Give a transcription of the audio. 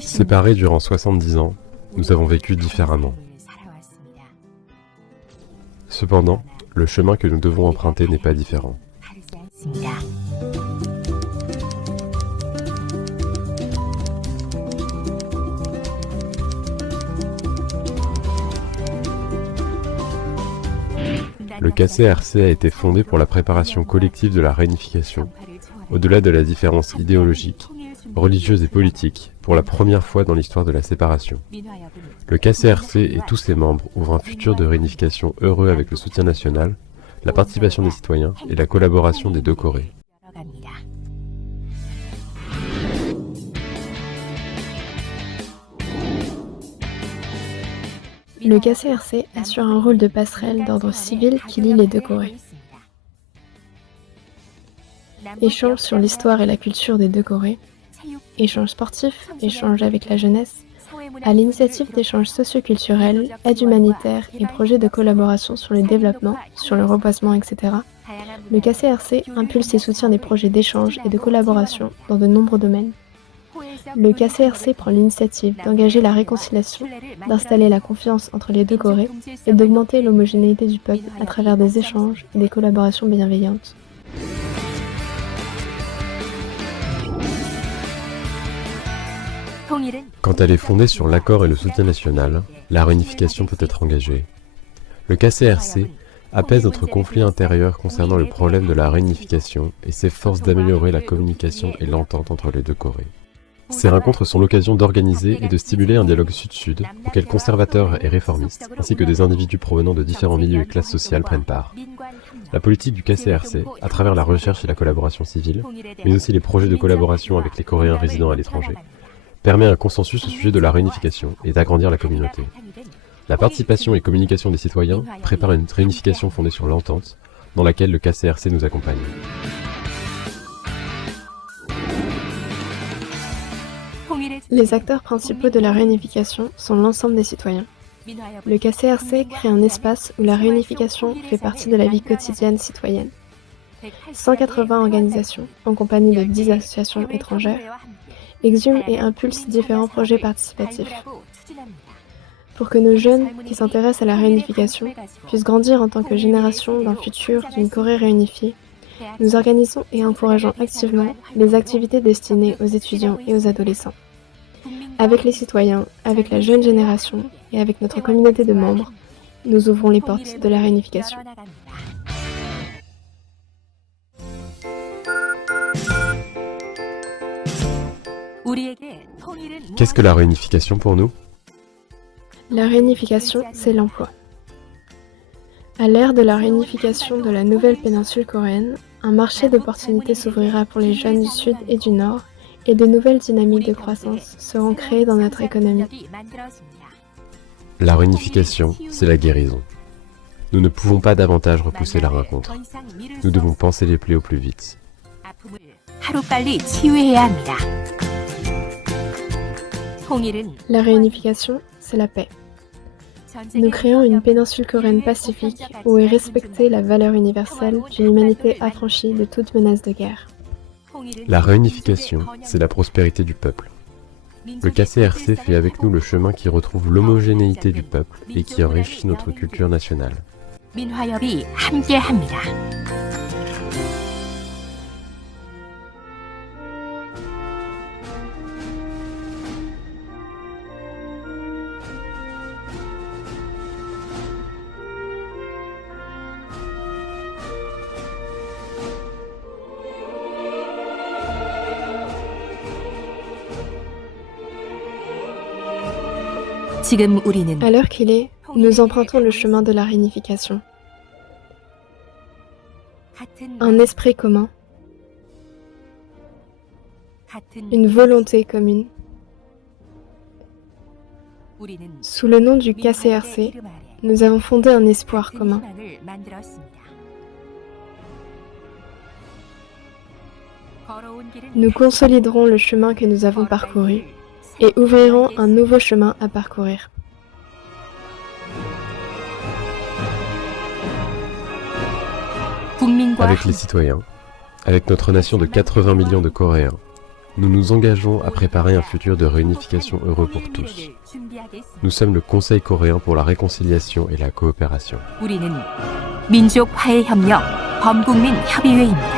Séparés durant 70 ans, nous avons vécu différemment. Cependant, le chemin que nous devons emprunter n'est pas différent. Le KCRC a été fondé pour la préparation collective de la réunification, au-delà de la différence idéologique, religieuse et politique, pour la première fois dans l'histoire de la séparation. Le KCRC et tous ses membres ouvrent un futur de réunification heureux avec le soutien national, la participation des citoyens et la collaboration des deux Corées. Le KCRC assure un rôle de passerelle d'ordre civil qui lie les deux Corées. Échanges sur l'histoire et la culture des deux Corées, échanges sportifs, échanges avec la jeunesse, à l'initiative d'échanges socioculturels, aide humanitaire et projets de collaboration sur le développement, sur le reboisement, etc. Le KCRC impulse et soutient des projets d'échange et de collaboration dans de nombreux domaines. Le KCRC prend l'initiative d'engager la réconciliation, d'installer la confiance entre les deux Corées et d'augmenter l'homogénéité du peuple à travers des échanges et des collaborations bienveillantes. Quand elle est fondée sur l'accord et le soutien national, la réunification peut être engagée. Le KCRC apaise notre conflit intérieur concernant le problème de la réunification et s'efforce d'améliorer la communication et l'entente entre les deux Corées. Ces rencontres sont l'occasion d'organiser et de stimuler un dialogue sud-sud auquel conservateurs et réformistes, ainsi que des individus provenant de différents milieux et classes sociales prennent part. La politique du KCRC, à travers la recherche et la collaboration civile, mais aussi les projets de collaboration avec les Coréens résidant à l'étranger, permet un consensus au sujet de la réunification et d'agrandir la communauté. La participation et communication des citoyens prépare une réunification fondée sur l'entente, dans laquelle le KCRC nous accompagne. Les acteurs principaux de la réunification sont l'ensemble des citoyens. Le KCRC crée un espace où la réunification fait partie de la vie quotidienne citoyenne. 180 organisations, en compagnie de 10 associations étrangères, exhument et impulsent différents projets participatifs. Pour que nos jeunes qui s'intéressent à la réunification puissent grandir en tant que génération d'un futur d'une Corée réunifiée, nous organisons et encourageons activement les activités destinées aux étudiants et aux adolescents. Avec les citoyens, avec la jeune génération et avec notre communauté de membres, nous ouvrons les portes de la réunification. Qu'est-ce que la réunification pour nous ? La réunification, c'est l'emploi. À l'ère de la réunification de la nouvelle péninsule coréenne, un marché d'opportunités s'ouvrira pour les jeunes du Sud et du Nord et de nouvelles dynamiques de croissance seront créées dans notre économie. La réunification, c'est la guérison. Nous ne pouvons pas davantage repousser la rencontre. Nous devons panser les plaies au plus vite. La réunification, c'est la paix. Nous créons une péninsule coréenne pacifique où est respectée la valeur universelle d'une humanité affranchie de toute menace de guerre. La réunification, c'est la prospérité du peuple. Le KCRC fait avec nous le chemin qui retrouve l'homogénéité du peuple et qui enrichit notre culture nationale. À l'heure qu'il est, nous empruntons le chemin de la réunification. Un esprit commun, une volonté commune. Sous le nom du KCRC, nous avons fondé un espoir commun. Nous consoliderons le chemin que nous avons parcouru et ouvrirons un nouveau chemin à parcourir. Avec les citoyens, avec notre nation de 80 millions de Coréens, Nous nous engageons à préparer un futur de réunification heureux pour tous. Nous sommes le Conseil coréen pour la réconciliation et la coopération. 우리는 민족 화해 협력 범국민 협의회입니다.